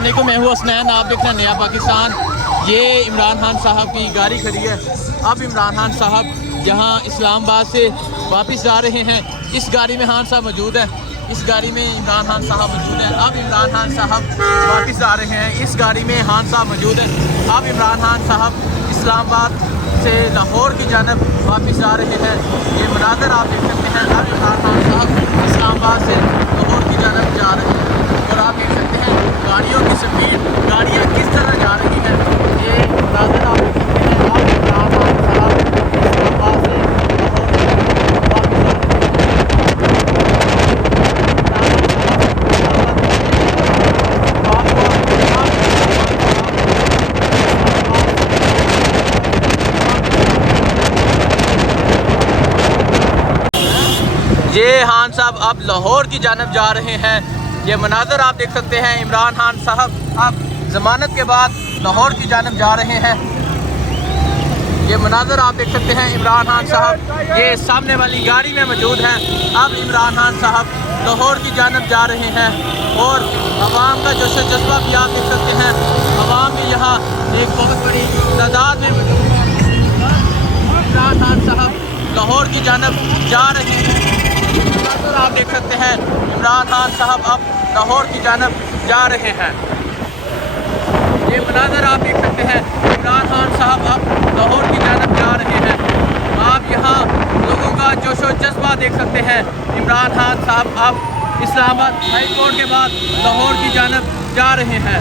अस्सलाम वालेकुम, मैं हूँ हसनैन। आप देख रहे हैं नया पाकिस्तान। ये इमरान खान साहब की गाड़ी खड़ी है। अब इमरान खान साहब यहाँ इस्लामाबाद से वापस जा रहे हैं। इस गाड़ी में खान साहब मौजूद है, इस गाड़ी में इमरान खान साहब मौजूद है। अब इमरान खान साहब वापस जा रहे हैं, इस गाड़ी में खान साहब मौजूद है। अब इमरान खान साहब इस्लामाबाद से लाहौर की जानब वापस जा रहे हैं। ये मनाज़र आप देख सकते हैं। अब इमरान खान साहब इस्लामाबाद से लाहौर की जानब जा रहे हैं और आप देख सकते हैं गाड़ियों की स्पीड, गाड़ियाँ किस तरह जा रही हैं। ये मनाज़र आप देख सकते हैं। अब इमरान खान साहब इस्लामाबाद से ये खान साहब अब लाहौर की जानब जा रहे हैं। ये मनाज़र आप देख सकते हैं। इमरान खान साहब अब ज़मानत के बाद लाहौर की जानब जा रहे हैं। ये मनाज़र आप देख सकते हैं। इमरान खान साहब ये सामने वाली गाड़ी में मौजूद हैं। अब इमरान खान साहब लाहौर की जानब जा रहे हैं और अवाम का जोश जज्बा भी आप देख सकते हैं। अवाम भी यहाँ एक बहुत बड़ी तादाद में मौजूद है। इमरान खान साहब लाहौर की जानब जा रहे हैं। मनाज़र आप देख सकते हैं। इमरान खान साहब अब लाहौर की जानब जा रहे हैं। ये मनाज़र आप देख सकते हैं। इमरान खान साहब अब लाहौर की जानब जा रहे हैं। आप यहाँ लोगों का जोश व जज्बा देख सकते हैं। इमरान खान साहब अब इस्लामाबाद हाई कोर्ट के बाद लाहौर की जानब जा रहे हैं।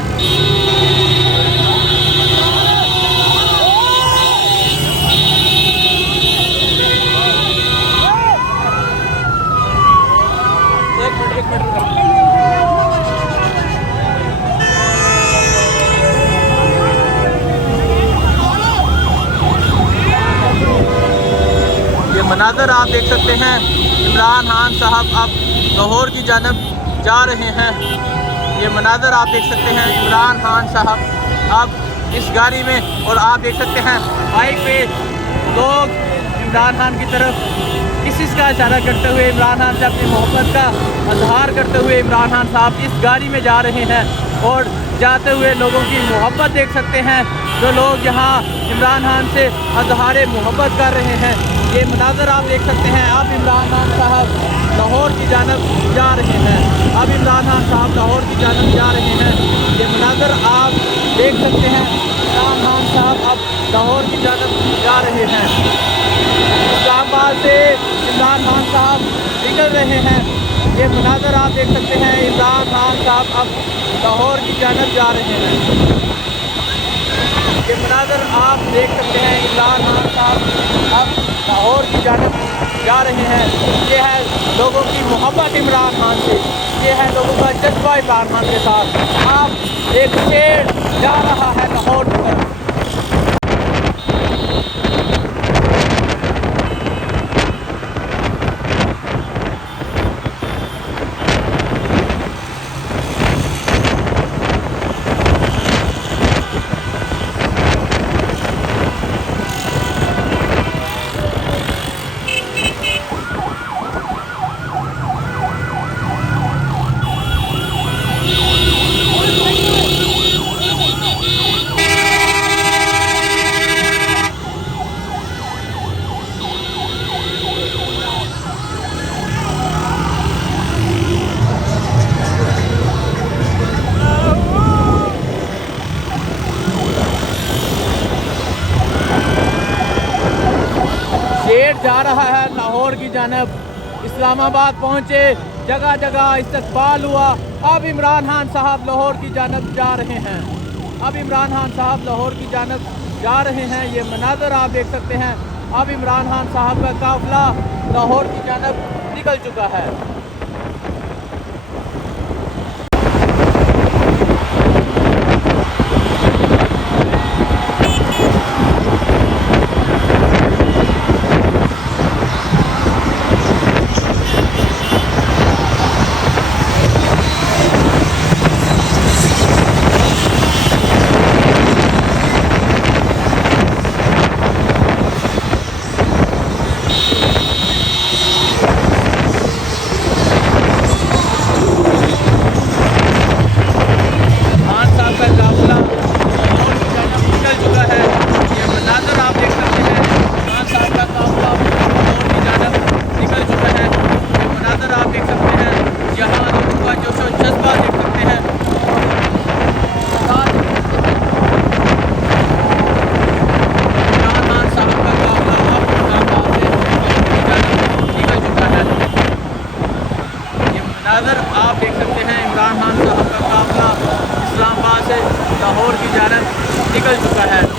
ये मनाज़र आप देख सकते हैं। इमरान खान साहब अब लाहौर की जानब जा रहे हैं। ये मनाज़र आप देख सकते हैं। इमरान खान साहब अब इस गाड़ी में और आप देख सकते हैं बाइक पे लोग इमरान खान की तरफ किसी का इशारा करते हुए, इमरान खान से अपनी मोहब्बत का इजहार करते हुए इमरान खान साहब इस गाड़ी में जा रहे हैं और जाते हुए लोगों की मोहब्बत देख सकते हैं। जो लोग यहाँ इमरान खान से इजहार मोहब्बत कर रहे हैं। ये मनाज़र आप देख सकते हैं। अब इमरान खान साहब लाहौर की जानब जा रहे हैं। अब इमरान खान साहब लाहौर की जानब जा रहे हैं। ये मनाज़र आप देख सकते हैं। इमरान खान साहब अब लाहौर की जानब जा रहे हैं। इस्लामाबाद से इमरान खान साहब निकल रहे हैं। ये मनाज़र आप देख सकते हैं। इमरान खान साहब अब लाहौर की जानब जा रहे हैं। ये मनाज़र आप देख सकते हैं। इमरान खान साहब अब लाहौर की जानब जा रहे हैं। ये है लोगों की मोहब्बत इमरान खान से, ये है लोगों का जज्बा इमरान खान के साथ। आप एक शेर जा रहा है लाहौर की तरफ। जा रहा है लाहौर की जानब। इस्लामाबाद पहुँचे, जगह जगह इस्तकबाल हुआ। अब इमरान खान साहब लाहौर की जानब जा रहे हैं। अब इमरान खान साहब लाहौर की जानब जा रहे हैं। ये मनाज़र आप देख सकते हैं। अब इमरान खान साहब का काफ़िला लाहौर की जानब निकल चुका है। का काफिला इस्लामाबाद से लाहौर की जानब निकल चुका है।